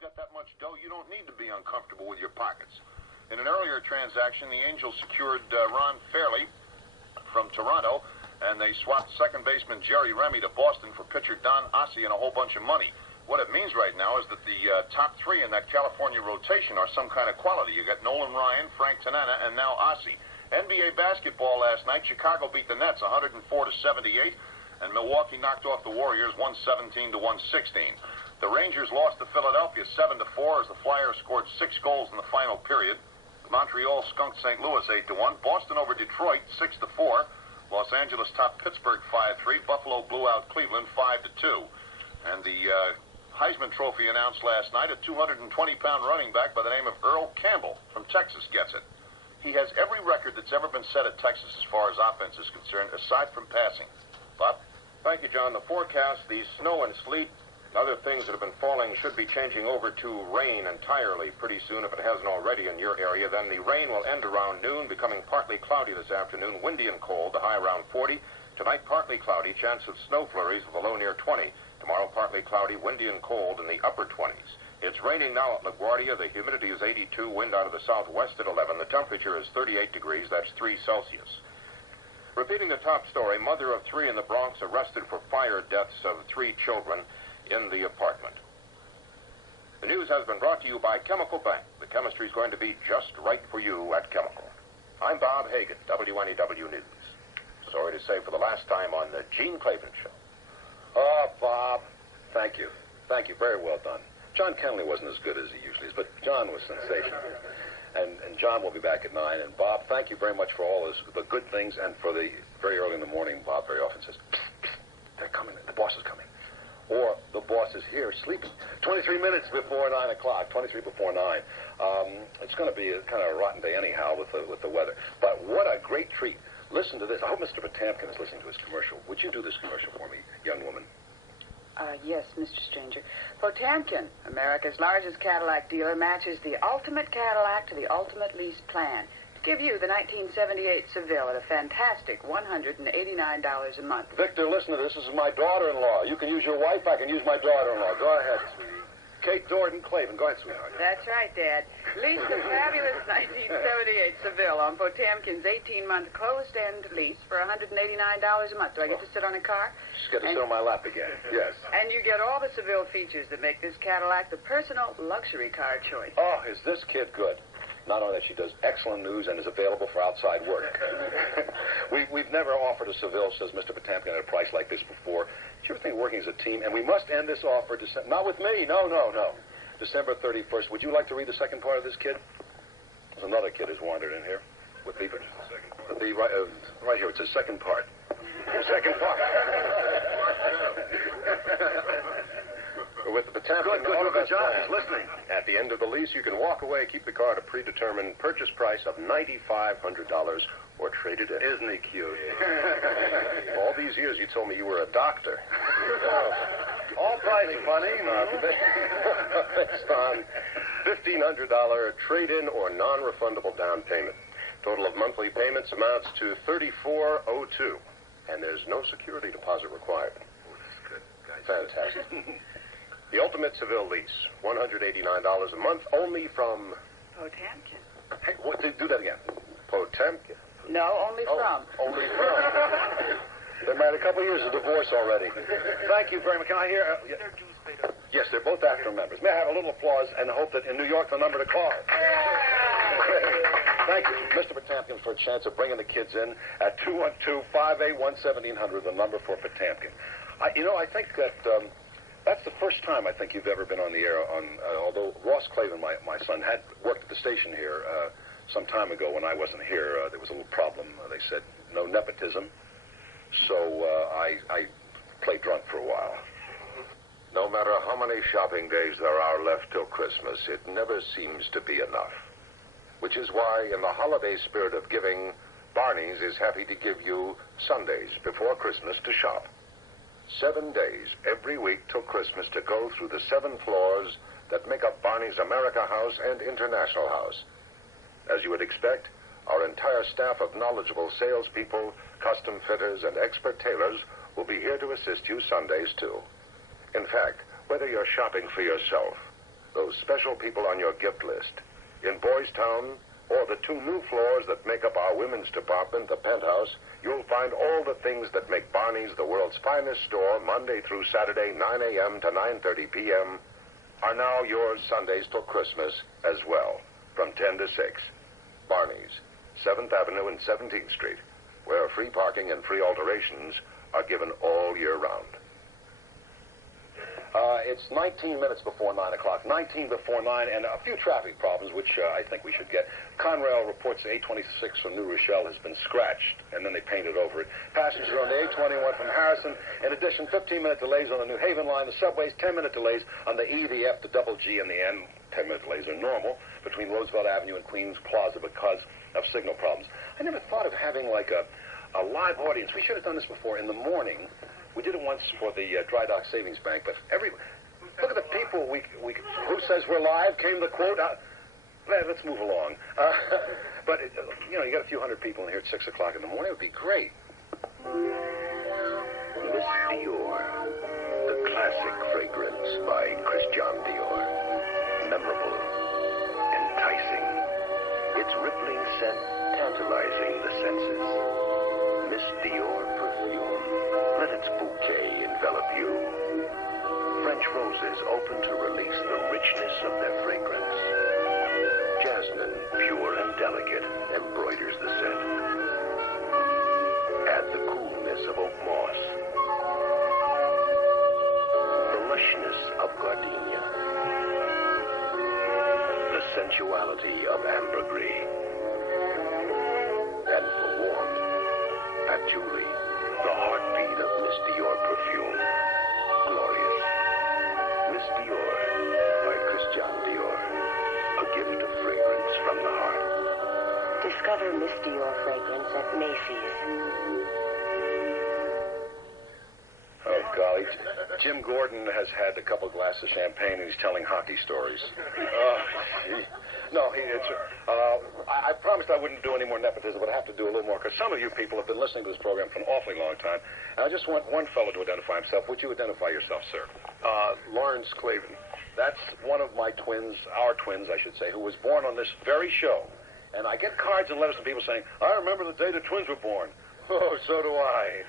you've got that much dough, you don't need to be uncomfortable with your pockets. In an earlier transaction, the Angels secured Ron Fairley from Toronto, and they swapped second baseman Jerry Remy to Boston for pitcher Don Ossie and a whole bunch of money. What it means right now is that the top three in that California rotation are some kind of quality. You got Nolan Ryan, Frank Tanana, and now Ossie. NBA basketball last night, Chicago beat the Nets 104-78, and Milwaukee knocked off the Warriors 117-116. The Rangers lost to Philadelphia 7-4 as the Flyers scored 6 goals in the final period. Montreal skunked St. Louis 8-1. Boston over Detroit 6-4. Los Angeles topped Pittsburgh 5-3. Buffalo blew out Cleveland 5-2. And the Heisman Trophy announced last night, a 220-pound running back by the name of Earl Campbell from Texas gets it. He has every record that's ever been set at Texas as far as offense is concerned, aside from passing. Bob? Thank you, John. The forecast, the snow and sleet, and other things that have been falling should be changing over to rain entirely pretty soon if it hasn't already in your area. Then the rain will end around noon, becoming partly cloudy this afternoon, windy and cold, the high around 40. Tonight, partly cloudy, chance of snow flurries with a low near 20. Tomorrow, partly cloudy, windy and cold in the upper 20s. It's raining now at LaGuardia. The humidity is 82, wind out of the southwest at 11. The temperature is 38 degrees, that's 3 Celsius. Repeating the top story, mother of 3 in the Bronx arrested for fire deaths of 3 children in the apartment. The news has been brought to you by Chemical Bank. The chemistry is going to be just right for you at Chemical. I'm Bob Hagan, WNEW News. Sorry to say for the last time on the Gene Klavan Show. Oh, Bob, thank you. Thank you. Very well done. John Kennelly wasn't as good as he usually is, but John was sensational. And John will be back at 9. And Bob, thank you very much for all the good things, and for the very early in the morning, Bob very often says, they're coming, the boss is coming. Or the boss is here sleeping. 23 minutes before 9 o'clock, 23 before 9. It's going to be a kind of a rotten day anyhow with the weather. But what a great treat. Listen to this. I hope Mr. Potamkin is listening to his commercial. Would you do this commercial for me, young woman? Yes, Mr. Stranger. Potamkin, America's largest Cadillac dealer, matches the ultimate Cadillac to the ultimate lease plan to give you the 1978 Seville at a fantastic $189 a month. Victor, listen to this. This is my daughter-in-law. You can use your wife. I can use my daughter-in-law. Go ahead, sweetie. Kate Dorton Klavan. Go ahead, sweetheart. That's right, Dad. Lease the fabulous 1978 Seville on Potamkin's 18-month closed-end lease for $189 a month. Do I get to sit on a car? Just get to sit on my lap again. Yes. And you get all the Seville features that make this Cadillac the personal luxury car choice. Oh, is this kid good? Not only that, she does excellent news and is available for outside work. We've never offered a Seville, says Mr. Potamkin, at a price like this before. Do you ever think working as a team? And we must end this offer, not with me, no. December 31st. Would you like to read the second part of this, kid? There's another kid who's wandered in here. With the right here, it says second part. Second part. With the Potamkin Good job. He's listening. At the end of the lease, you can walk away, keep the car at a predetermined purchase price of $9,500 or trade it in. Isn't he cute? All these years, you told me you were a doctor. All price funny. Based on $1,500 trade-in or non-refundable down payment. Total of monthly payments amounts to $3,402, and there's no security deposit required. Oh, that's good, guys. Fantastic. The ultimate Seville lease, $189 a month, only from... Potamkin. Hey, do that again. Potamkin. No, only from. Only from. They're married a couple of years of divorce already. Thank you very much. Can I hear... Yes, they're both AFTRA members. May I have a little applause and hope that in New York the number to call. Thank you, Mr. Potamkin, for a chance of bringing the kids in at 212-581-1700, the number for Potamkin. I think that... that's the first time I think you've ever been on the air although Ross Klavan, my son, had worked at the station here some time ago when I wasn't here. There was a little problem. They said no nepotism. So I played drunk for a while. No matter how many shopping days there are left till Christmas, it never seems to be enough. Which is why, in the holiday spirit of giving, Barney's is happy to give you Sundays before Christmas to shop. 7 days every week till Christmas to go through the 7 floors that make up Barney's America House and International House. As you would expect, our entire staff of knowledgeable salespeople, custom fitters, and expert tailors will be here to assist you Sundays, too. In fact, whether you're shopping for yourself, those special people on your gift list. In Boys Town, or the 2 new floors that make up our women's department, the Penthouse, you'll find all the things that make Barney's the world's finest store, Monday through Saturday, 9 a.m. to 9:30 p.m., are now yours Sundays till Christmas as well, from 10 to 6. Barney's, 7th Avenue and 17th Street, where free parking and free alterations are given all year round. It's 19 minutes before 9 o'clock, 19 before 9, and a few traffic problems, which I think we should get. Conrail reports the 826 from New Rochelle has been scratched, and then they painted over it. Passengers on the 821 from Harrison. In addition, 15-minute delays on the New Haven line, the subways, 10-minute delays on the E, the F, the double G, and the N. 10-minute delays are normal between Roosevelt Avenue and Queens Plaza because of signal problems. I never thought of having like a live audience. We should have done this before in the morning. We did it once for the Dry Dock Savings Bank, but look at the people. Who says we're live? Came the quote. Let's move along. But you got a few hundred people in here at 6 o'clock in the morning. It would be great. Miss Dior, the classic fragrance by Christian Dior. Memorable, enticing, its rippling scent tantalizing the senses. Miss Dior perfume, let its bouquet envelop you. French roses open to release the richness of their fragrance. Jasmine, pure and delicate, embroiders the scent. Add the coolness of oak moss, the lushness of gardenia, the sensuality of ambergris, and for warmth, patchouli, the heartbeat of Miss Dior perfume. Glorious. Miss Dior by Christian Dior. A gift of fragrance from the heart. Discover Miss Dior fragrance at Macy's. Oh, golly. Jim Gordon has had a couple glasses of champagne and he's telling hockey stories. I promised I wouldn't do any more nepotism, but I have to do a little more because some of you people have been listening to this program for an awfully long time. And I just want one fellow to identify himself. Would you identify yourself, sir? Lawrence Klavan. That's one of my twins, our twins, I should say, who was born on this very show. And I get cards and letters from people saying, I remember the day the twins were born. Oh, so do I.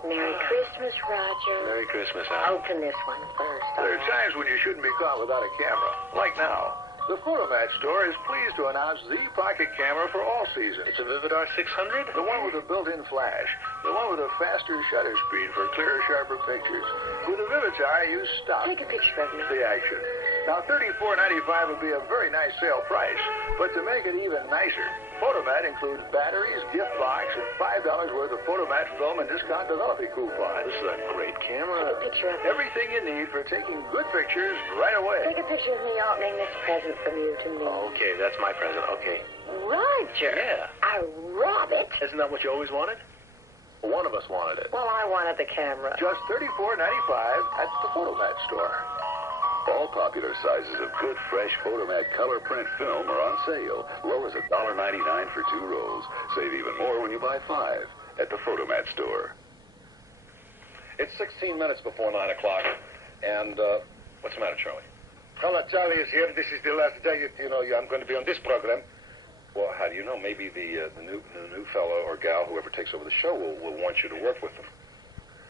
Merry Christmas, Roger. Merry Christmas, Al. Open this one first. There are times when you shouldn't be caught without a camera, like now. The Photomat store is pleased to announce the pocket camera for all seasons. It's a Vividar 600, the one with a built-in flash, the one with a faster shutter speed for clearer, sharper pictures. With a Vividar, you stop. Take a picture of me. The action. Now, $34.95 would be a very nice sale price, but to make it even nicer, Photomat includes batteries, gift box, and $5 worth of Photomat film and discount developing coupon. This is a great camera. Take a picture of me. Everything you need for taking good pictures right away. Take a picture of me opening this present from you to me. Okay, that's my present. Okay. Roger. Yeah. A rabbit? Isn't that what you always wanted? One of us wanted it. Well, I wanted the camera. Just $34.95 at the Photomat store. All popular sizes of good, fresh Photomat color print film are on sale. Low as $1.99 for 2 rolls. Save even more when you buy 5 at the Photomat store. It's 16 minutes before 9 o'clock. And, what's the matter, Charlie? Hello, Charlie is here. This is the last day, I'm going to be on this program. Well, how do you know? Maybe the new fellow or gal, whoever takes over the show, will want you to work with them.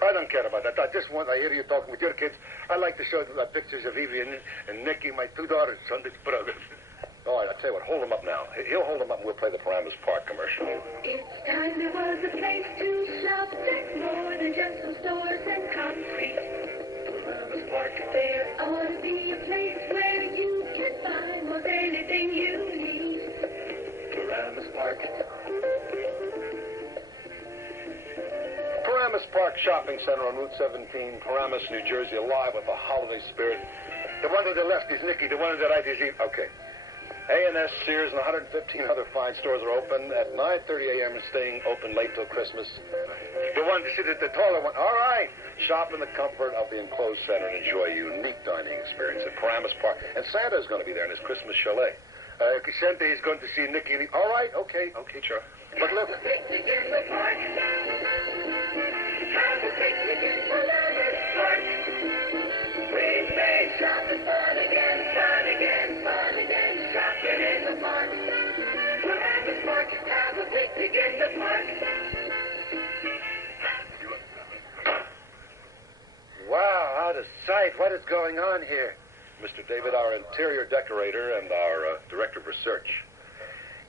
I don't care about that. I hear you talking with your kids. I like to show them pictures of Evie and Nikki, my 2 daughters, on this program. All right, I'll tell you what, hold them up now. He'll hold them up and we'll play the Paramus Park commercial. It's time there was a place to shop that's more than just some stores and concrete. Paramus Park, there ought to be a place where you can find most anything you need. Paramus Park. Paramus Park Shopping Center on Route 17, Paramus, New Jersey, alive with the holiday spirit. The one to the left is Nikki. The one to the right is Evie. Okay. A&S, Sears, and 115 other fine stores are open at 9:30 a.m. and staying open late till Christmas. The one to sit at the taller one. All right. Shop in the comfort of the enclosed center and enjoy a unique dining experience at Paramus Park. And Santa's going to be there in his Christmas chalet. Santa is going to see Nikki. All right, okay, Charlie. But look. Picnic in the park. Have a picnic in Paramus Park. a sight. What is going on here? Mr. David, our interior decorator and our director of research.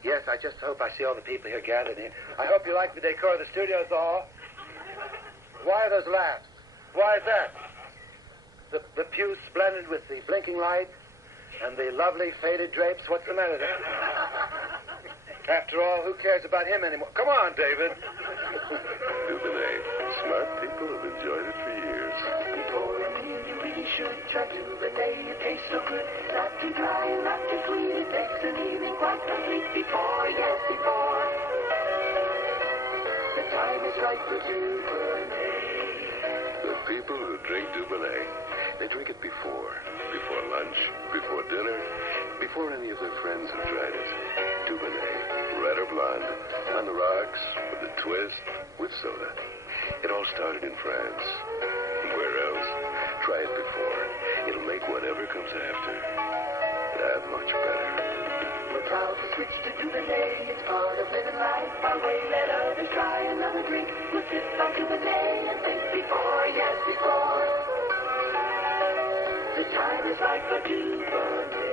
Yes, I just hope I see all the people here gathered here. I hope you like the decor of the studios, all. Why are those lamps? Why is that? The pews splendid with the blinking lights and the lovely faded drapes. What's the matter there? After all, who cares about him anymore? Come on, David. Dubonnet. Smart people have enjoyed it for years. Before a meal, you really should try Dubonnet. It tastes so good, not too dry and not too sweet. It makes an evening quite complete. Before, yes, before. The time is right for Dubonnet. The people who drink Dubonnet, they drink it before lunch, before dinner, before any of their friends have tried it. Dubonnet, red or blonde, on the rocks, with a twist, with soda. It all started in France. Where else? Try it before. It'll make whatever comes after that much better. We're proud to switch to Dubonnet. It's part of living life our way. Let others try another drink. We'll sip on Dubonnet and think before, yes, before. The time is right for Dubonnet.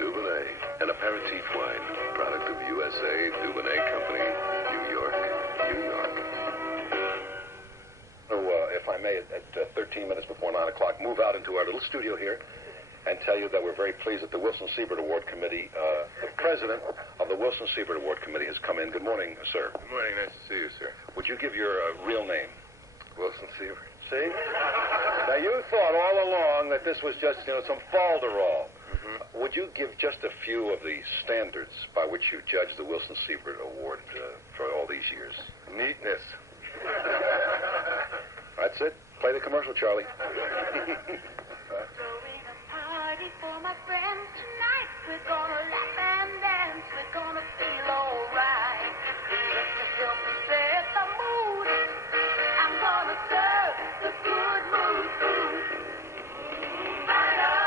Dubonnet, an aperitif wine, product of USA Dubonnet Company, New York, New York. So, if I may, at 13 minutes before 9 o'clock, move out into our little studio here and tell you that we're very pleased that the Wilson Siebert Award Committee, the president of the Wilson Siebert Award Committee has come in. Good morning, sir. Good morning. Nice to see you, sir. Would you give your real name? Wilson Siebert. See? Now, you thought all along that this was just, some falderall. Mm-hmm. Would you give just a few of the standards by which you judge the Wilson Siebert Award for all these years? Neatness. That's it. Play the commercial, Charlie. Throwing a party for my friends tonight. We're gonna laugh and dance. We're gonna feel alright. Just to help me set the mood, I'm gonna serve the good mood food. Fighter,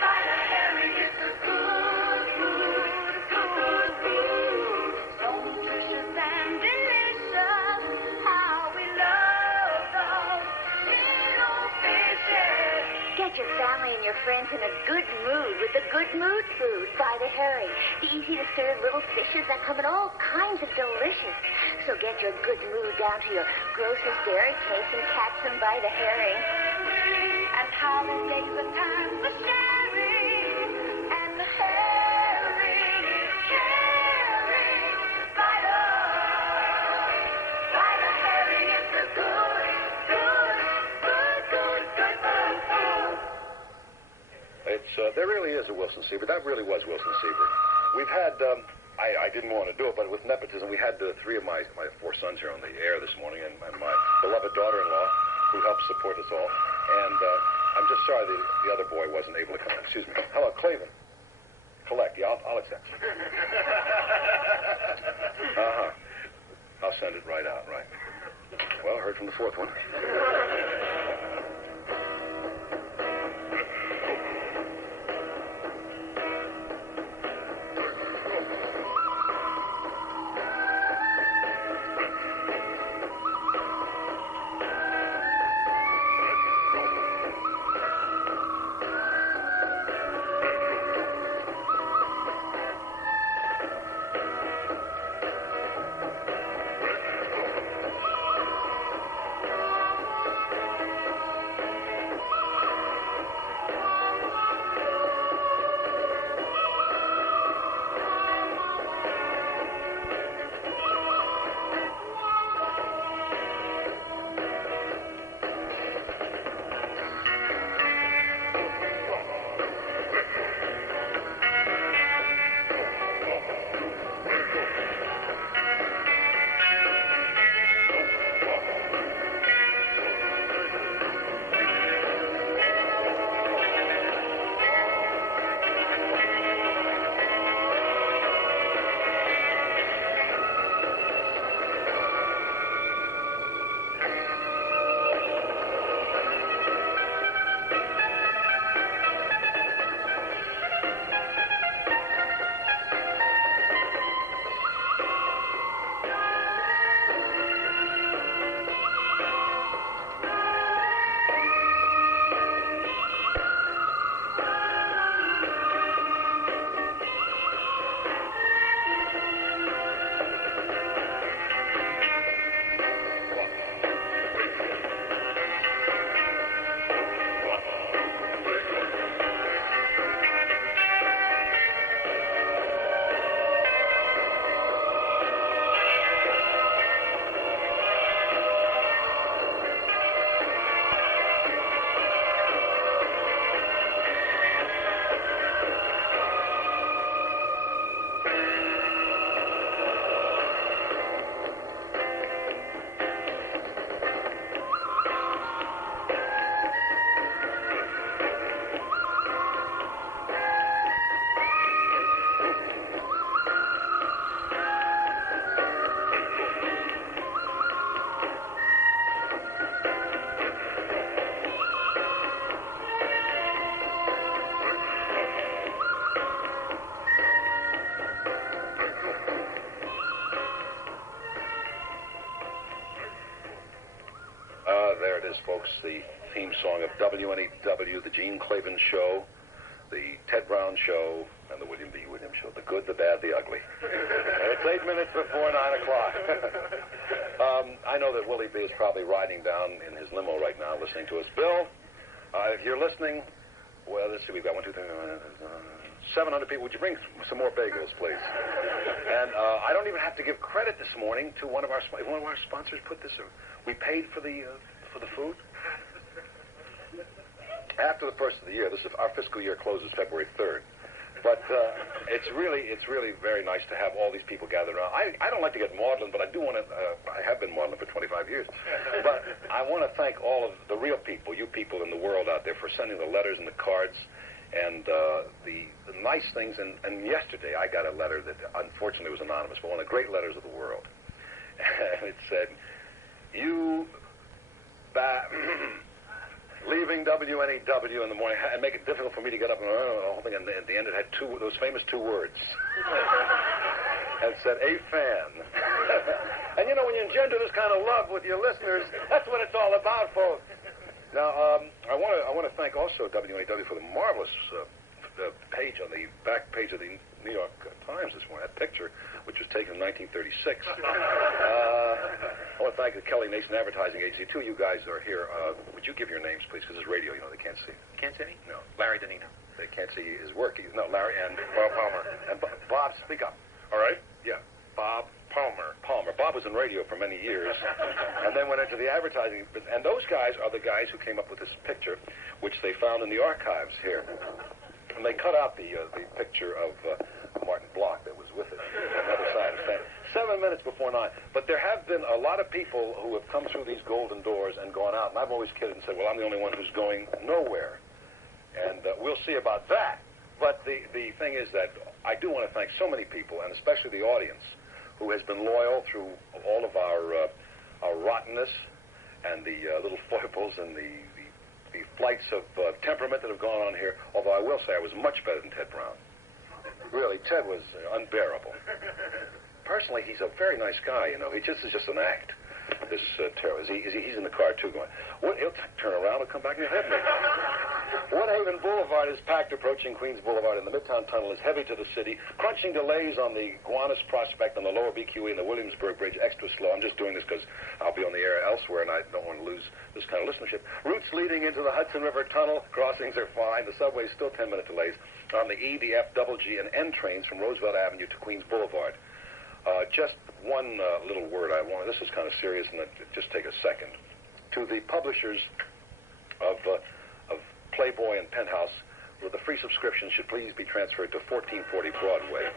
fighter, Harry, it's a good food, good food. So nutritious and delicious. How we love those little fishes. Get your family and your friends in a good mood with the Good Mood Food by the Harry. The easy-to-serve little fishes that come in all kinds of delicious. So get your good mood down to your grocer's dairy case and catch them by the Harry. And holidays are time for sharing. And the Harry is caring. By the Harry, it's a good food. There really is a Wilson Siebert. That really was Wilson Siebert. We've had, I didn't want to do it, but with nepotism, we had three of my four sons here on the air this morning, and my beloved daughter-in-law, who helps support us all. And I'm just sorry the other boy wasn't able to come in. Excuse me. Hello, Klavan. Collect. Yeah, I'll accept. Uh-huh. I'll send it right out, right. Well, I heard from the fourth one. There it is, folks, the theme song of WNEW, the Gene Klavan Show, the Ted Brown Show, and the William B. Williams Show. The good, the bad, the ugly. It's 8 minutes before 9 o'clock. I know that Willie B. is probably riding down in his limo right now listening to us. Bill, if you're listening, well, let's see, we've got 700 people. Would you bring some more bagels, please? And I don't even have to give credit this morning to one of our sponsors. Put this. We paid for the food. After the first of the year, our fiscal year closes February 3rd. But it's really very nice to have all these people gathered around. I don't like to get maudlin, but I do want to. I have been maudlin for 25 years. But I want to thank all of the real people, you people in the world out there, for sending the letters and the cards and the nice things. And yesterday I got a letter that unfortunately was anonymous, but one of the great letters of the world. And it said, leaving WNEW in the morning and make it difficult for me to get up and the whole thing. And at the end it had those famous two words. And it said, a fan. And you know, when you engender this kind of love with your listeners, that's what it's all about, folks. Now, I want to thank also WNEW for the marvelous page on the back page of the New York Times this morning. That picture, which was taken in 1936. I want to thank the Kelly Nason Advertising Agency. Two of you guys are here. Would you give your names, please? Because it's radio, you know, they can't see. Can't see any? No. Larry Danino. They can't see his work. No, Larry and Bob Palmer. And Bob, speak up. All right. Yeah. Bob Palmer. Bob was in radio for many years, and then went into the advertising. And those guys are the guys who came up with this picture, which they found in the archives here. And they cut out the picture of Martin Block that was with it on the other side of the 7 minutes before 9. But there have been a lot of people who have come through these golden doors and gone out. And I've always kidded and said, well, I'm the only one who's going nowhere. And we'll see about that. But the thing is that I do want to thank so many people, and especially the audience, who has been loyal through all of our rottenness and the little foibles and the flights of temperament that have gone on here. Although I will say I was much better than Ted Brown. Really, Ted was unbearable. Personally, he's a very nice guy, you know. He just is just an act. This terror. He's in the car, too, going, he'll turn around and come back and he'll hit me. Woodhaven Boulevard is packed approaching Queens Boulevard, and the Midtown Tunnel is heavy to the city. Crunching delays on the Gowanus Prospect on the lower BQE and the Williamsburg Bridge, extra slow. I'm just doing this because I'll be on the air elsewhere, and I don't want to lose this kind of listenership. Routes leading into the Hudson River Tunnel. Crossings are fine. The subway's still 10-minute delays on the E, the F, double G, and N trains from Roosevelt Avenue to Queens Boulevard. Just one little word I want. This is kind of serious, and just take a second. To the publishers of Playboy and Penthouse, where the free subscription should please be transferred to 1440 Broadway.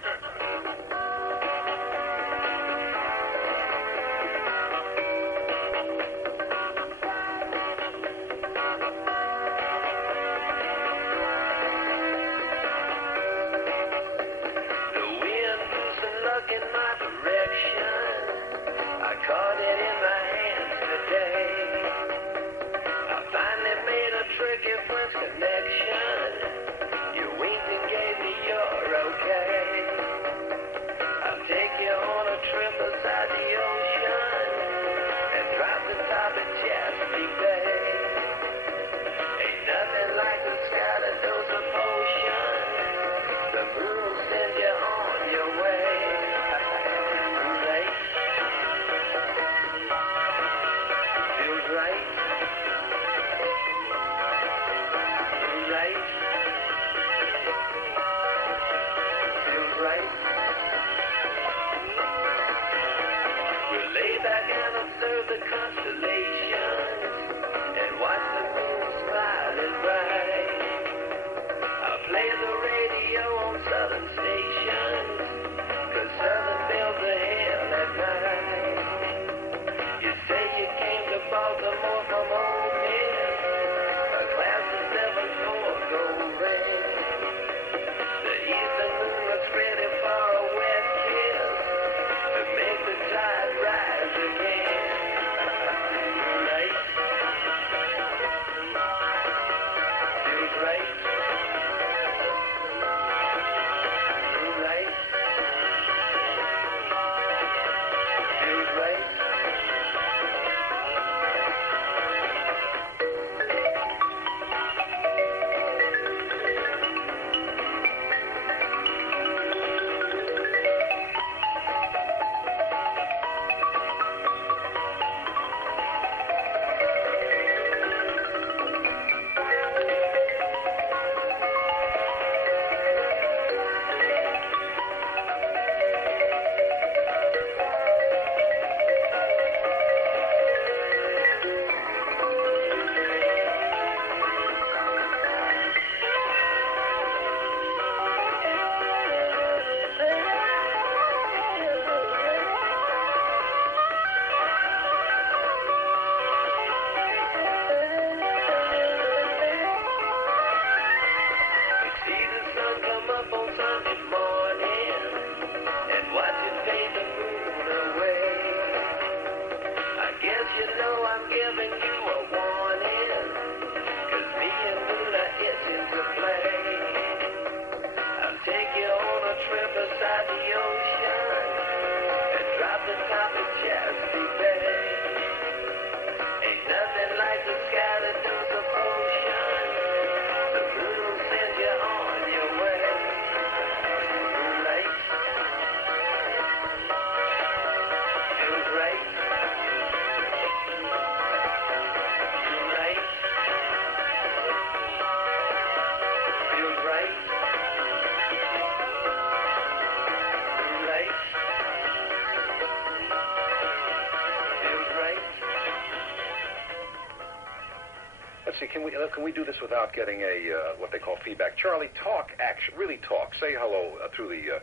Let's see, can we do this without getting a what they call feedback? Charlie, talk, really talk. Say hello through the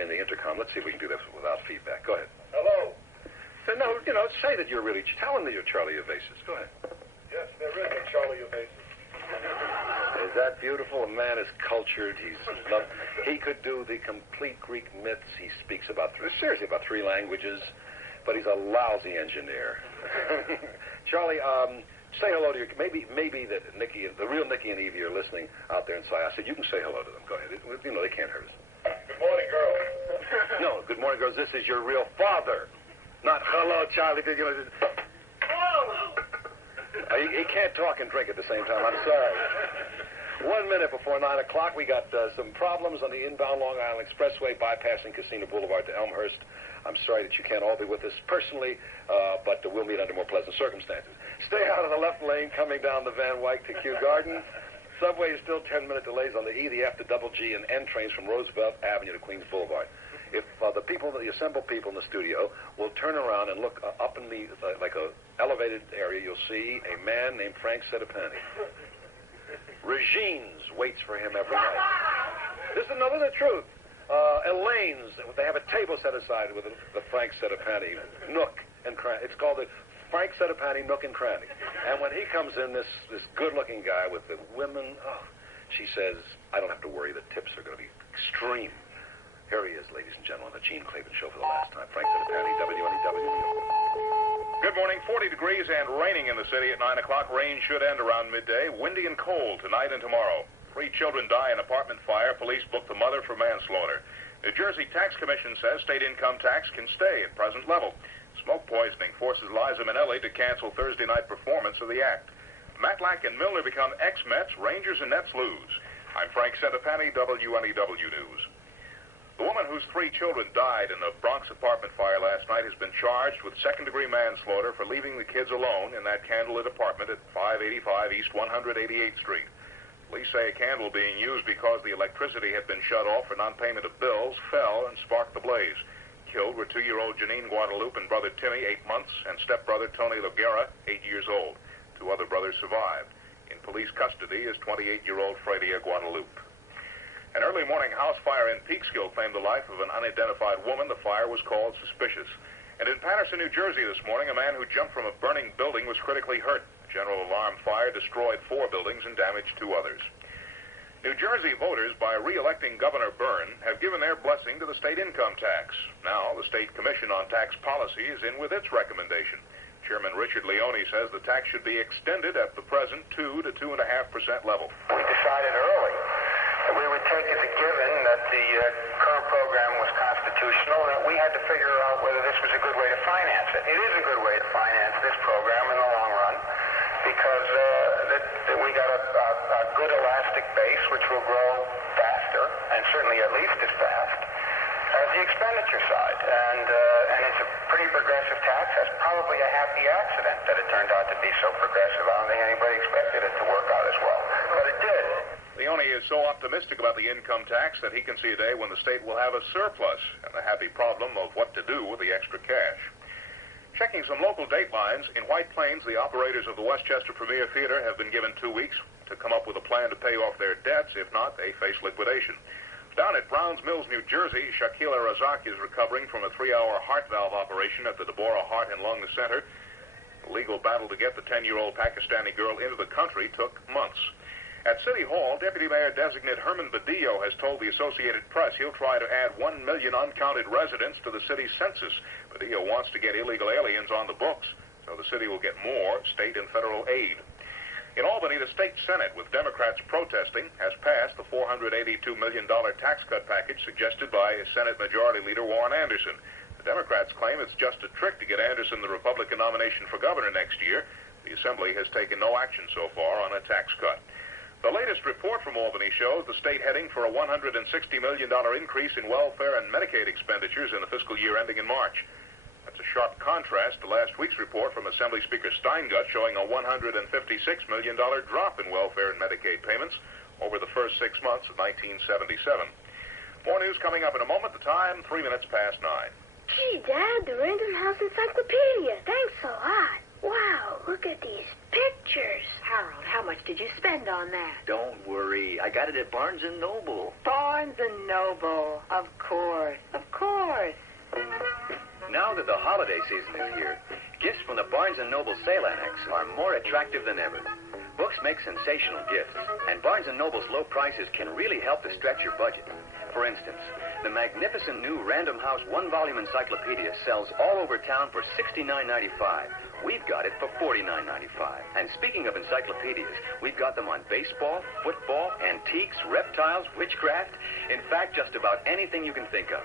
in the intercom. Let's see if we can do this without feedback. Go ahead. Hello. So, no, say that you're really, tell them that you're Charlie Evasives. Go ahead. Yes, there is a Charlie Evasives. Is that beautiful? A man is cultured. He could do the complete Greek myths. He speaks seriously about 3 languages, but he's a lousy engineer. Charlie, say hello to your, maybe that Nikki, the real Nikki and Evie are listening out there inside. I said, you can say hello to them. Go ahead. They can't hurt us. Good morning, girls. No, good morning, girls. This is your real father. Not hello, Charlie. He can't talk and drink at the same time. I'm sorry. 1 minute before 9 o'clock, we got some problems on the inbound Long Island Expressway bypassing Casino Boulevard to Elmhurst. I'm sorry that you can't all be with us personally, but we'll meet under more pleasant circumstances. Stay out of the left lane coming down the Van Wyck to Kew Garden. Subway is still 10-minute delays on the E, the F, the double G, and N trains from Roosevelt Avenue to Queens Boulevard. If the assembled people in the studio will turn around and look up in the, like a elevated area, you'll see a man named Frank Sedapani. Regine's waits for him every night. This is another the truth. Elaine's, they have a table set aside with the Frank Sedapani nook and cranny. It's called the Frank Sedapani Nook and Cranny. And when he comes in, this good-looking guy with the women, she says, I don't have to worry. The tips are going to be extreme. Here he is, ladies and gentlemen, the Gene Klavan Show for the last time. Frank Sedapani, WNEW. Good morning. 40 degrees and raining in the city at 9 o'clock. Rain should end around midday. Windy and cold tonight and tomorrow. 3 children die in apartment fire. Police book the mother for manslaughter. New Jersey Tax Commission says state income tax can stay at present level. Smoke poisoning forces Liza Minnelli to cancel Thursday night performance of the act. Matlack and Milner become ex-Mets. Rangers and Nets lose. I'm Frank Sedapani, WNEW News. The woman whose 3 children died in the Bronx apartment fire last night has been charged with second-degree manslaughter for leaving the kids alone in that candlelit apartment at 585 East 188th Street. Police say a candle being used because the electricity had been shut off for non-payment of bills fell and sparked the blaze. Killed were 2-year-old Janine Guadalupe and brother Timmy, 8 months, and stepbrother Tony Logera, 8 years old. 2 other brothers survived. In police custody is 28-year-old Fredia Guadalupe. An early morning house fire in Peekskill claimed the life of an unidentified woman. The fire was called suspicious. And in Paterson, New Jersey this morning, a man who jumped from a burning building was critically hurt. General alarm fire destroyed 4 buildings and damaged 2 others. New Jersey voters, by re-electing Governor Byrne, have given their blessing to the state income tax. Now, the State Commission on Tax Policy is in with its recommendation. Chairman Richard Leone says the tax should be extended at the present 2 to 2.5% level. We decided early that we would take as a given that the current program was constitutional, and that we had to figure out whether this was a good way to finance it. It is a good way to finance this program in the long run, because that we got a good elastic base which will grow faster, and certainly at least as fast as the expenditure side. And it's a pretty progressive tax. That's probably a happy accident that it turned out to be so progressive. I don't think anybody expected it to work out as well, but it did. Leone is so optimistic about the income tax that he can see a day when the state will have a surplus and the happy problem of what to do with the extra cash. Checking some local datelines, in White Plains, the operators of the Westchester Premier Theater have been given 2 weeks to come up with a plan to pay off their debts. If not, they face liquidation. Down at Browns Mills, New Jersey, Shakila Razak is recovering from a 3-hour heart valve operation at the Deborah Heart and Lung Center. The legal battle to get the 10-year-old Pakistani girl into the country took months. At City Hall, Deputy Mayor-designate Herman Badillo has told the Associated Press he'll try to add 1 million uncounted residents to the city's census. Badillo wants to get illegal aliens on the books, so the city will get more state and federal aid. In Albany, the state Senate, with Democrats protesting, has passed the $482 million tax cut package suggested by Senate Majority Leader Warren Anderson. The Democrats claim it's just a trick to get Anderson the Republican nomination for governor next year. The Assembly has taken no action so far on a tax cut. The latest report from Albany shows the state heading for a $160 million increase in welfare and Medicaid expenditures in the fiscal year ending in March. That's a sharp contrast to last week's report from Assembly Speaker Steingut showing a $156 million drop in welfare and Medicaid payments over the first 6 months of 1977. More news coming up in a moment. The time, 3 minutes past 9. Gee, Dad, the Random House Encyclopedia. Thanks a lot. Wow, look at these pictures. Harold, how much did you spend on that? Don't worry. I got it at Barnes & Noble. Barnes & Noble. Of course. Of course. Now that the holiday season is here, gifts from the Barnes & Noble Sale Annex are more attractive than ever. Books make sensational gifts, and Barnes & Noble's low prices can really help to stretch your budget. For instance, the magnificent new Random House one-volume encyclopedia sells all over town for $69.95. We've got it for $49.95. And speaking of encyclopedias, we've got them on baseball, football, antiques, reptiles, witchcraft, in fact, just about anything you can think of.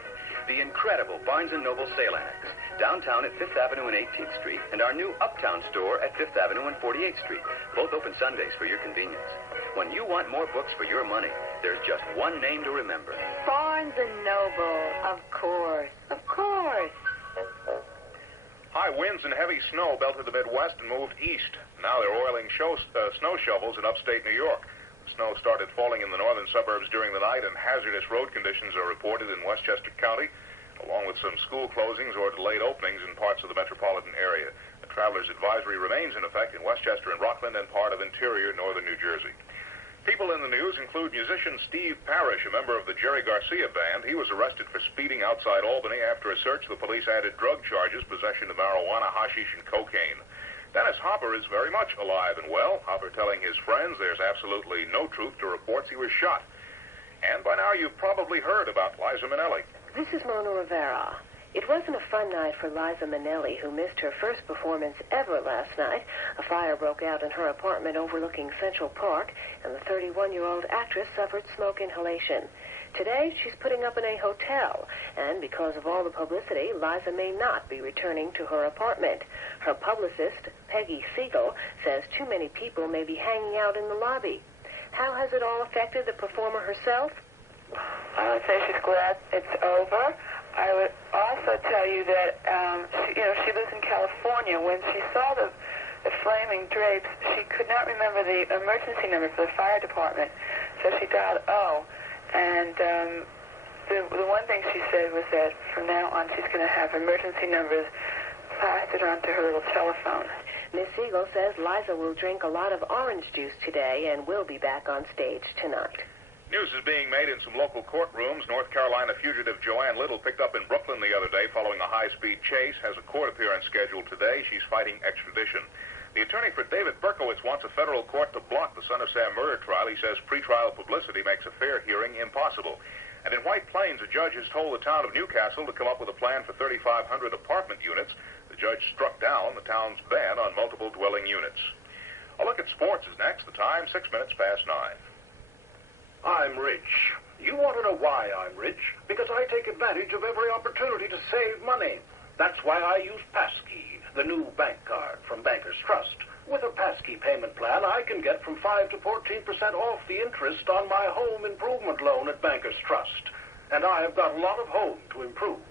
The incredible Barnes & Noble Sale Annex, downtown at 5th Avenue and 18th Street, and our new Uptown store at 5th Avenue and 48th Street, both open Sundays for your convenience. When you want more books for your money, there's just one name to remember. Barnes & Noble. Of course. Of course. High winds and heavy snow belted the Midwest and moved east. Now they're oiling snow shovels in upstate New York. The snow started falling in the northern suburbs during the night, and hazardous road conditions are reported in Westchester County, along with some school closings or delayed openings in parts of the metropolitan area. The traveler's advisory remains in effect in Westchester and Rockland and part of interior northern New Jersey. People in the news include musician Steve Parrish, a member of the Jerry Garcia Band. He was arrested for speeding outside Albany. After a search, the police added drug charges, possession of marijuana, hashish, and cocaine. Dennis Hopper is very much alive and well. Hopper telling his friends there's absolutely no truth to reports he was shot. And by now you've probably heard about Liza Minnelli. This is Mona Rivera. It wasn't a fun night for Liza Minnelli, who missed her first performance ever last night. A fire broke out in her apartment overlooking Central Park, and the 31-year-old actress suffered smoke inhalation. Today, she's putting up in a hotel, and because of all the publicity, Liza may not be returning to her apartment. Her publicist, Peggy Siegel, says too many people may be hanging out in the lobby. How has it all affected the performer herself? I would say she's glad it's over. I would also tell you that, she lives in California. When she saw the flaming drapes, she could not remember the emergency number for the fire department, so she dialed O. And the one thing she said was that from now on she's going to have emergency numbers plastered onto her little telephone. Miss Siegel says Liza will drink a lot of orange juice today and will be back on stage tonight. News is being made in some local courtrooms. North Carolina fugitive Joanne Little, picked up in Brooklyn the other day following a high-speed chase, has a court appearance scheduled today. She's fighting extradition. The attorney for David Berkowitz wants a federal court to block the Son of Sam murder trial. He says pretrial publicity makes a fair hearing impossible. And in White Plains, a judge has told the town of Newcastle to come up with a plan for 3,500 apartment units. The judge struck down the town's ban on multiple dwelling units. A look at sports is next. The time, 6 minutes past 9. I'm rich. You want to know why I'm rich? Because I take advantage of every opportunity to save money. That's why I use Passkey, the new bank card from Bankers Trust. With a Passkey payment plan, I can get from 5 to 14% off the interest on my home improvement loan at Bankers Trust. And I have got a lot of home to improve.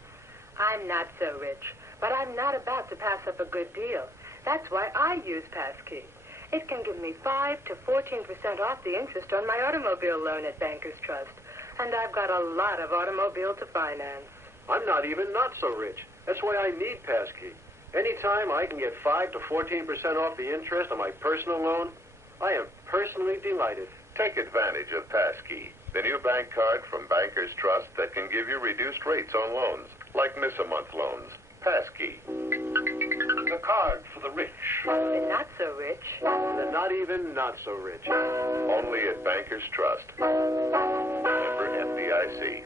I'm not so rich, but I'm not about to pass up a good deal. That's why I use Passkey. It can give me 5 to 14% off the interest on my automobile loan at Bankers Trust. And I've got a lot of automobile to finance. I'm not even not so rich. That's why I need Passkey. Anytime I can get 5 to 14% off the interest on my personal loan, I am personally delighted. Take advantage of Passkey, the new bank card from Bankers Trust that can give you reduced rates on loans, like miss-a-month loans. Passkey. The card for the rich. The not so rich. The not even not so rich. Only at Bankers Trust. Member FDIC.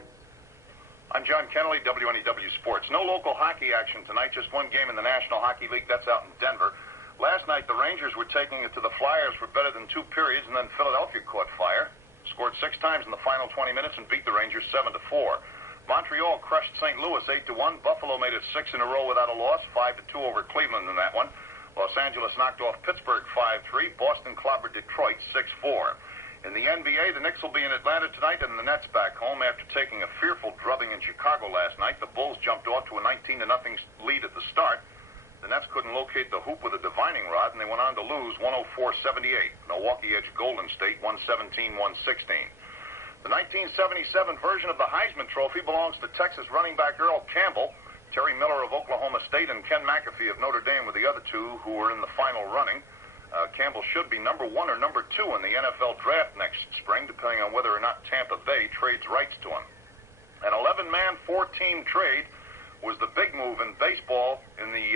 I'm John Kennelly, WNEW Sports. No local hockey action tonight, just one game in the National Hockey League. That's out in Denver. Last night, the Rangers were taking it to the Flyers for better than 2 periods, and then Philadelphia caught fire. Scored 6 times in the final 20 minutes and beat the Rangers 7-4. Montreal crushed St. Louis 8-1. Buffalo made it 6 in a row without a loss, 5-2 over Cleveland in that one. Los Angeles knocked off Pittsburgh 5-3. Boston clobbered Detroit 6-4. In the NBA, the Knicks will be in Atlanta tonight, and the Nets back home after taking a fearful drubbing in Chicago last night. The Bulls jumped off to a 19-0 lead at the start. The Nets couldn't locate the hoop with a divining rod, and they went on to lose 104-78. Milwaukee edged Golden State 117-116. The 1977 version of the Heisman Trophy belongs to Texas running back Earl Campbell. Terry Miller of Oklahoma State and Ken McAfee of Notre Dame were the other two who were in the final running. Campbell should be number 1 or number 2 in the NFL draft next spring, depending on whether or not Tampa Bay trades rights to him. An 11-man, 4-team trade was the big move in baseball in the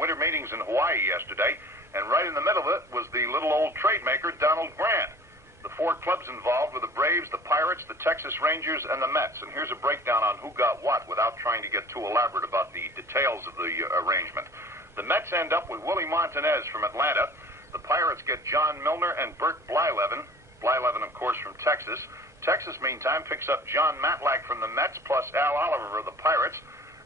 winter meetings in Hawaii yesterday, and right in the middle of it was the little old trade maker, Donald Grant. The 4 clubs involved were the Braves, the Pirates, the Texas Rangers, and the Mets. And here's a breakdown on who got what without trying to get too elaborate about the details of the arrangement. The Mets end up with Willie Montanez from Atlanta. The Pirates get John Milner and Bert Blyleven. Blyleven, of course, from Texas. Texas, meantime, picks up John Matlack from the Mets plus Al Oliver of the Pirates.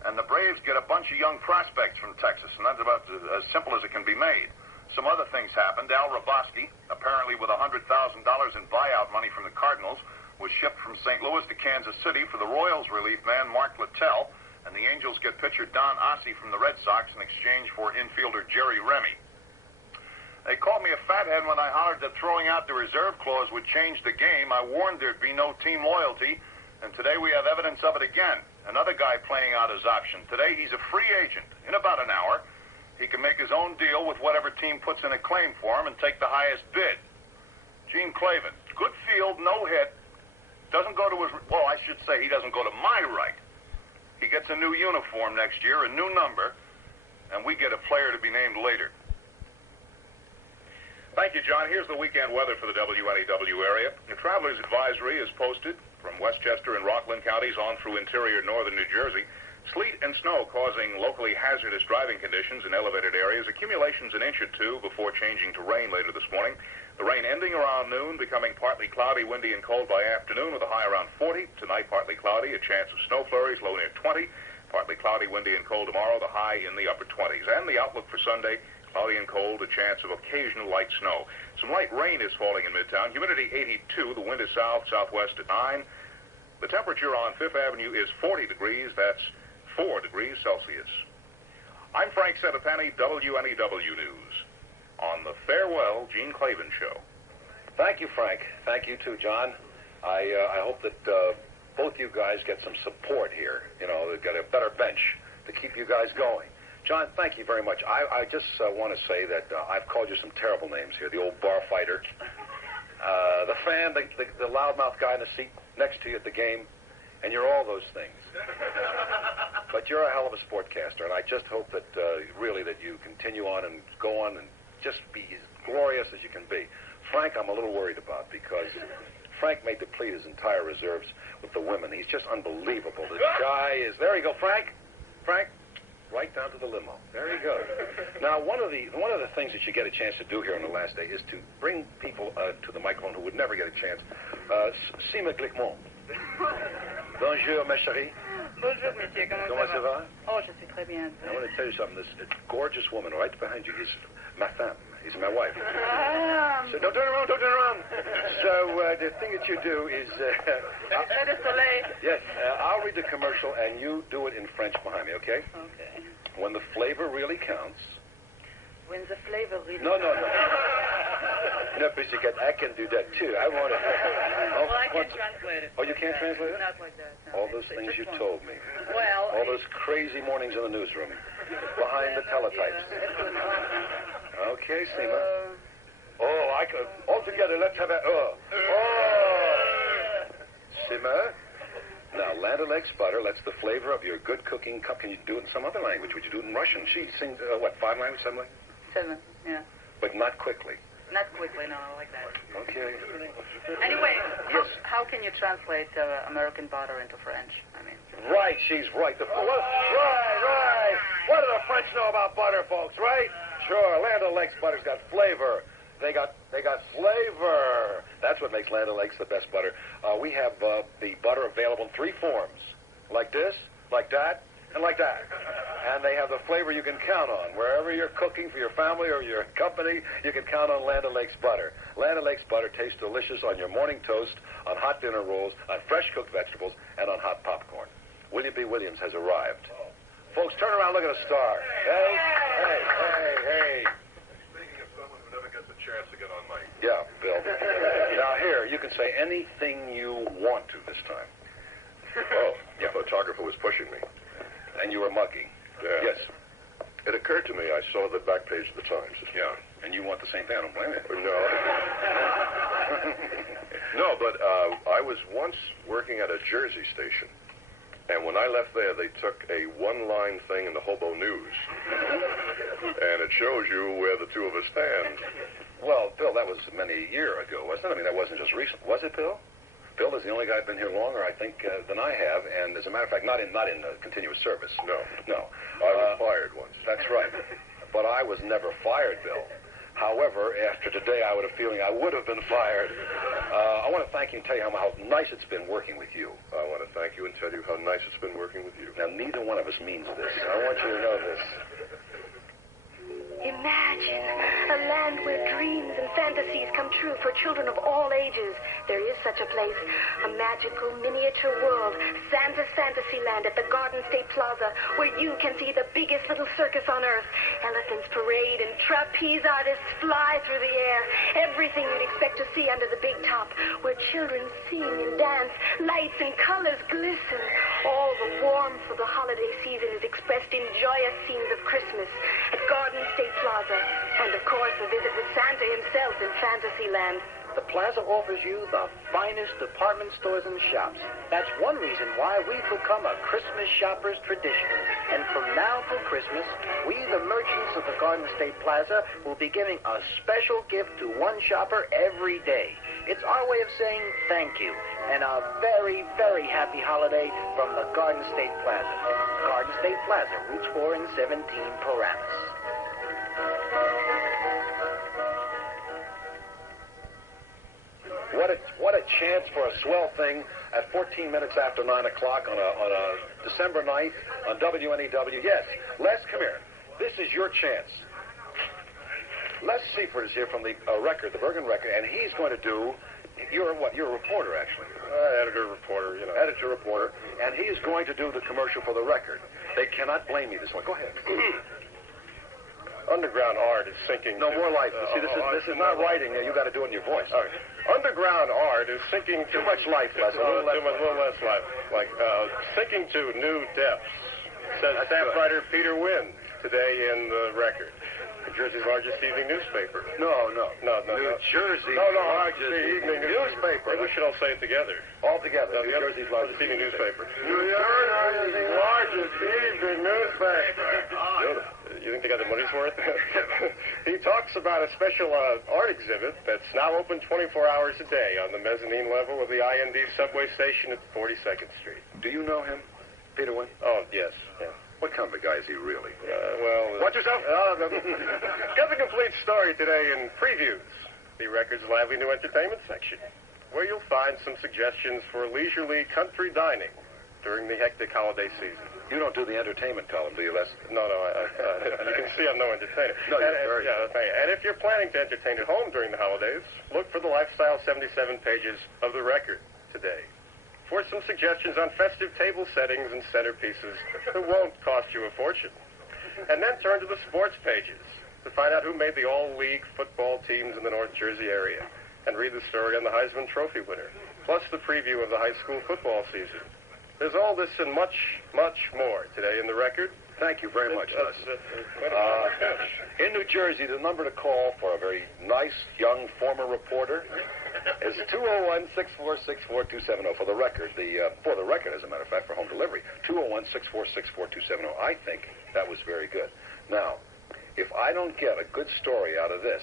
And the Braves get a bunch of young prospects from Texas, and that's about as simple as it can be made. Some other things happened. Al Raboski, apparently with $100,000 in buyout money from the Cardinals, was shipped from St. Louis to Kansas City for the Royals relief man, Mark Littell, and the Angels get pitcher Don Ossie from the Red Sox in exchange for infielder Jerry Remy. They called me a fathead when I hollered that throwing out the reserve clause would change the game. I warned there'd be no team loyalty, and today we have evidence of it again. Another guy playing out his option. Today he's a free agent. In about an hour, he can make his own deal with whatever team puts in a claim for him and take the highest bid. Gene Klavan, good field, no hit. Doesn't go to his, well, I should say he doesn't go to my right. He gets a new uniform next year, a new number, and we get a player to be named later. Thank you, John. Here's the weekend weather for the WNEW area. The traveler's advisory is posted from Westchester and Rockland counties on through interior northern New Jersey. Sleet and snow causing locally hazardous driving conditions in elevated areas. Accumulations an inch or 2 before changing to rain later this morning. The rain ending around noon, becoming partly cloudy, windy, and cold by afternoon with a high around 40. Tonight, partly cloudy, a chance of snow flurries, low near 20. Partly cloudy, windy, and cold tomorrow, the high in the upper 20s. And the outlook for Sunday, cloudy and cold, a chance of occasional light snow. Some light rain is falling in Midtown. Humidity 82. The wind is south-southwest at 9. The temperature on 5th Avenue is 40 degrees. That's 4 degrees Celsius. I'm Frank Setapani, WNEW News. On the Farewell Gene Klavan Show. Thank you, Frank. Thank you, too, John. I hope that both you guys get some support here. You know, they've got a better bench to keep you guys going. John, thank you very much. I just want to say that I've called you some terrible names here. The old bar fighter, the fan, the loudmouth guy in the seat next to you at the game, and you're all those things. But you're a hell of a sportcaster, and I just hope that really that you continue on and go on and just be as glorious as you can be. Frank, I'm a little worried about because Frank may deplete his entire reserves with the women. He's just unbelievable. This guy is... There you go, Frank. Frank, right down to the limo. There you go. Now, one of the things that you get a chance to do here on the last day is to bring people to the microphone who would never get a chance. Sima Glickmont. Bonjour, ma chérie. Bonjour, monsieur. Comment ça va? Oh, je suis très bien. I want to tell you something. This gorgeous woman right behind you is ma femme. Is my wife. So don't turn around, don't turn around. So the thing that you do is... yes, I'll read the commercial and you do it in French behind me, okay? Okay. When the flavor really counts... When the flavor really No, pussycat, I can do that too. I want to... Well, I can translate it. Oh, you can't translate it? Not like that. No. All those things you told me. Well... All those crazy mornings in the newsroom. Behind the teletypes. Okay, Seema. I could... All together, let's have a... Seema. Now, Land O'Lakes butter lets the flavor of your good cooking come. Can you do it in some other language? Would you do it in Russian? She sings, 5 languages, 7 languages? 7, yeah. But not quickly. Not quickly, no, like that. Okay. Anyway, how can you translate American butter into French? I mean... Right, she's right. Right. What do the French know about butter, folks, right? Sure, Land O'Lakes butter's got flavor. They got flavor. That's what makes Land O'Lakes the best butter. We have the butter available in 3 forms. Like this, like that, and like that. And they have the flavor you can count on. Wherever you're cooking for your family or your company, you can count on Land O'Lakes butter. Land O'Lakes butter tastes delicious on your morning toast, on hot dinner rolls, on fresh cooked vegetables, and on hot popcorn. William B. Williams has arrived. Folks, turn around, look at a star. Hey. Speaking of someone who never gets a chance to get on mic. Yeah, Bill. Now here, you can say anything you want to this time. The photographer was pushing me. And you were mugging. Yeah. Yes. It occurred to me, I saw the back page of the Times. Yeah, and you want the same thing. I don't blame you. No. No, but I was once working at a Jersey station, and when I left there, they took a one-line thing in the Hobo News, and it shows you where the two of us stand. Well, Bill, that was many years ago, wasn't it? I mean, that wasn't just recent. Was it, Bill? Bill is the only guy who's been here longer, I think, than I have, and as a matter of fact, not in continuous service. No. I was fired once. That's right. But I was never fired, Bill. However, after today, I would have feeling I would have been fired. I want to thank you and tell you how nice it's been working with you. I want to thank you and tell you how nice it's been working with you. Now, neither one of us means this. I want you to know this. Imagine a land where dreams and fantasies come true for children of all ages. There is such a place, a magical miniature world, Santa's Fantasyland at the Garden State Plaza, where you can see the biggest little circus on earth. Elephants parade and trapeze artists fly through the air. Everything you'd expect to see under the big top, where children sing and dance, lights and colors glisten. All the warmth of the holiday season is expressed in joyous scenes of Christmas at Garden State Plaza, and of course a visit with Santa himself in Fantasyland. The plaza offers you the finest department stores and shops. That's one reason why we've become a Christmas shopper's tradition. And from now till Christmas, we, the merchants of the Garden State Plaza, will be giving a special gift to one shopper every day. It's our way of saying thank you, and a very, very happy holiday from the Garden State Plaza. Garden State Plaza, routes 4 and 17, Paramus. What a chance for a swell thing at 14 minutes after 9 o'clock on a December night on WNEW. Yes, Les, come here. This is your chance. Les Seifert is here from the Record, the Bergen Record, and he's going to do, you're a reporter, actually. Editor, reporter, you know. Editor, reporter, and he is going to do the commercial for the Record. They cannot blame me this one. Go ahead. Underground art is sinking. No, more life. See, this is not writing. You got to do it in your voice. All right. Underground art is sinking too much life, Les. A little less life. Like sinking to new depths, says staff writer Peter Wynn today in the Record, New Jersey's largest evening newspaper. No. New Jersey's largest evening newspaper. Maybe we should all say it together. All together. New Jersey's largest evening newspaper. New Jersey's largest evening newspaper. You think they got the money's worth? He talks about a special art exhibit that's now open 24 hours a day on the mezzanine level of the IND subway station at 42nd Street. Do you know him, Peter Wynn? Oh, yes. Yeah. What kind of a guy is he really? Watch yourself. Get the complete story today in Previews, the Record's lively new entertainment section, where you'll find some suggestions for leisurely country dining during the hectic holiday season. You don't do the entertainment column, do you, Les? No, you can see I'm no entertainer. No, you're very and if you're planning to entertain at home during the holidays, look for the Lifestyle 77 pages of the Record today for some suggestions on festive table settings and centerpieces that won't cost you a fortune. And then turn to the sports pages to find out who made the all-league football teams in the North Jersey area and read the story on the Heisman Trophy winner, plus the preview of the high school football season. There's all this and much, much more today in the Record. Thank you very much, Les. In New Jersey, the number to call for a very nice, young, former reporter is 201-646-4270 for the Record. For the Record, as a matter of fact, for home delivery. 201-646-4270. I think that was very good. Now, if I don't get a good story out of this,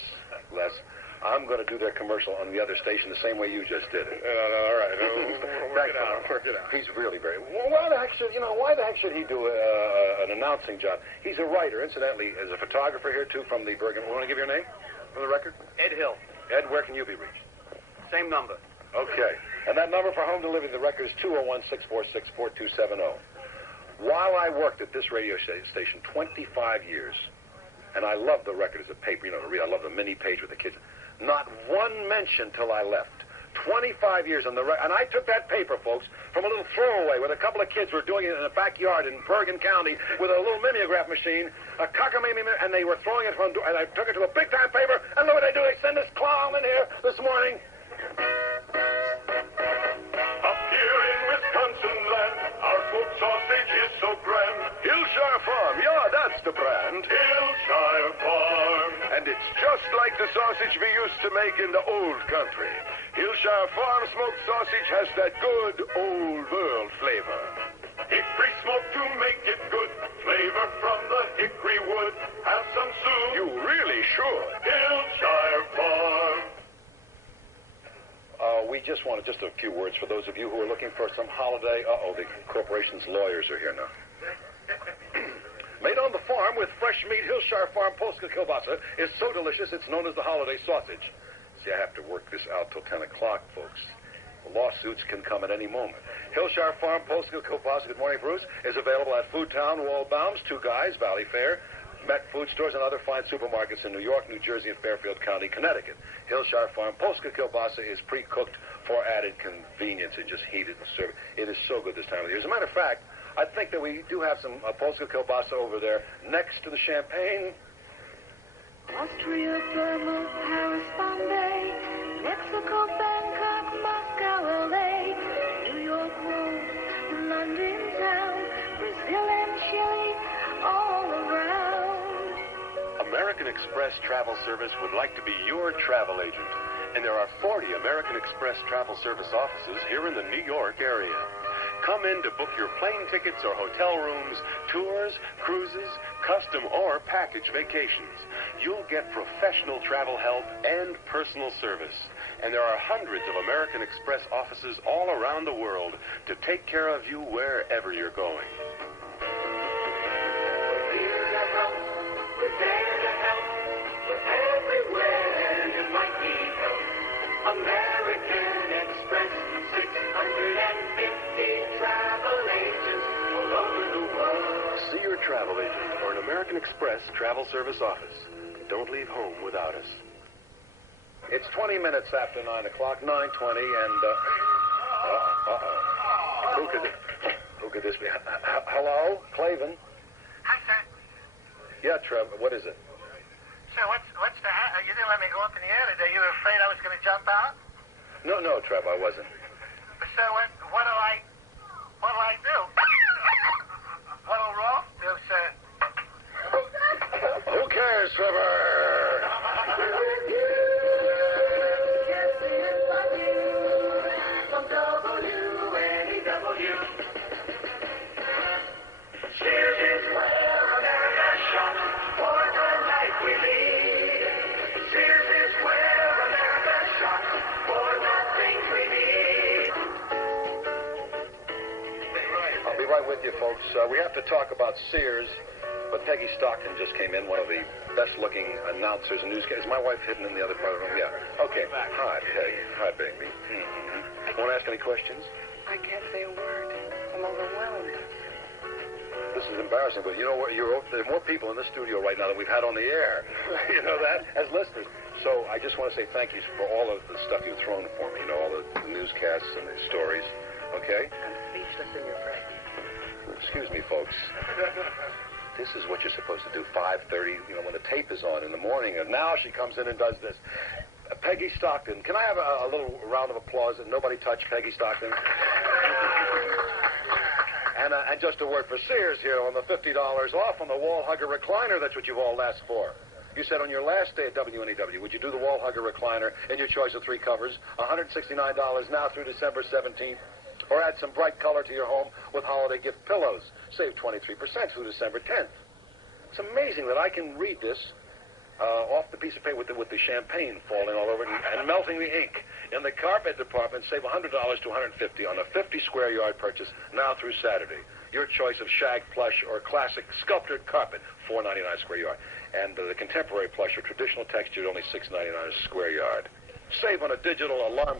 Les, I'm going to do their commercial on the other station the same way you just did it. All right. Work it out. He's really very... Well, why the heck should he do an announcing job? He's a writer. Incidentally, as a photographer here, too, from the Bergen. Want to give your name for the Record? Ed Hill. Ed, where can you be reached? Same number. Okay. And that number for home delivery of the Record is 201-646-4270. While I worked at this radio station 25 years, and I love the Record as a paper, to read. I love the mini page with the kids. Not one mention till I left. 25 years on the Record. And I took that paper, folks, from a little throwaway when a couple of kids were doing it in a backyard in Bergen County with a little mimeograph machine, a cockamamie, and they were throwing it from, and I took it to a big-time paper, and look what they do. They send this clown in here this morning. Up here in Wisconsin land, our folk sausage is so grand. Hillshire Farm, yeah, that's the brand. It's just like the sausage we used to make in the old country. Hillshire Farm smoked sausage has that good old world flavor. Hickory smoke to make it good. Flavor from the hickory wood. Have some soup. You really should. Hillshire Farm. We just wanted just a few words for those of you who are looking for some holiday. The corporation's lawyers are here now. Made on the farm with fresh meat, Hillshire Farm Polska kielbasa is so delicious it's known as the holiday sausage. See, I have to work this out till 10 o'clock, folks. The lawsuits can come at any moment. Hillshire Farm Polska kielbasa, good morning, Bruce, is available at Foodtown, Waldbaum's, Two Guys, Valley Fair, Met Food Stores, and other fine supermarkets in New York, New Jersey, and Fairfield County, Connecticut. Hillshire Farm Polska kielbasa is pre-cooked for added convenience and just heated and served. It is so good this time of the year. As a matter of fact, I think that we do have some Polska kielbasa over there next to the champagne. Austria, Burma, Paris, Bombay, Mexico, Bangkok, Moscow, LA, New York, Rome, London town, Brazil and Chile, all around. American Express Travel Service would like to be your travel agent, and there are 40 American Express Travel Service offices here in the New York area. Come in to book your plane tickets or hotel rooms, tours, cruises, custom or package vacations. You'll get professional travel help and personal service. And there are hundreds of American Express offices all around the world to take care of you wherever you're going. American Express, 650 travel agents all over the world. See your travel agent or an American Express Travel Service office. Don't leave home without us. It's 20 minutes after 9 o'clock, 9:20, and, Who could this be? Hello? Klavan? Hi, sir. Yeah, Trev, what is it? Sir, what's the... You didn't let me go up in the air today. You were afraid I was going to jump out? No, Trev, I wasn't. But, sir, what'll I do? What'll Rolf do, sir? Who cares, Trevor? From WNEW. Sears is where America shops for the life we lead. Sears is where America shops for the things we need. I'll be right with you, folks. We have to talk about Sears, but Peggy Stockton just came in, one of the best-looking announcers and newscasters. Is my wife hidden in the other part of the room? Yeah. Okay. Hi, Peggy. Hi, baby. Want to ask any questions? I can't say a word. I'm overwhelmed. This is embarrassing, but you know what? There are more people in this studio right now than we've had on the air. You know that? As listeners. So I just want to say thank you for all of the stuff you've thrown for me. You know, all the newscasts and the stories. Okay? I'm speechless in your presence. Excuse me, folks. This is what you're supposed to do, 5:30, when the tape is on in the morning. And now she comes in and does this. Peggy Stockton. Can I have a little round of applause and nobody touch Peggy Stockton? And just a word for Sears here on the $50 off on the wall hugger recliner. That's what you've all asked for. You said on your last day at WNEW, would you do the wall hugger recliner in your choice of 3 covers? $169 now through December 17th. Or add some bright color to your home with holiday gift pillows. Save 23% through December 10th. It's amazing that I can read this off the piece of paper with the champagne falling all over it and melting the ink. In the carpet department, save $100 to $150 on a 50-square-yard purchase now through Saturday. Your choice of shag plush or classic sculptured carpet, $4.99 a square yard. And the contemporary plush or traditional textured, only $6.99 a square yard. Save on a digital alarm.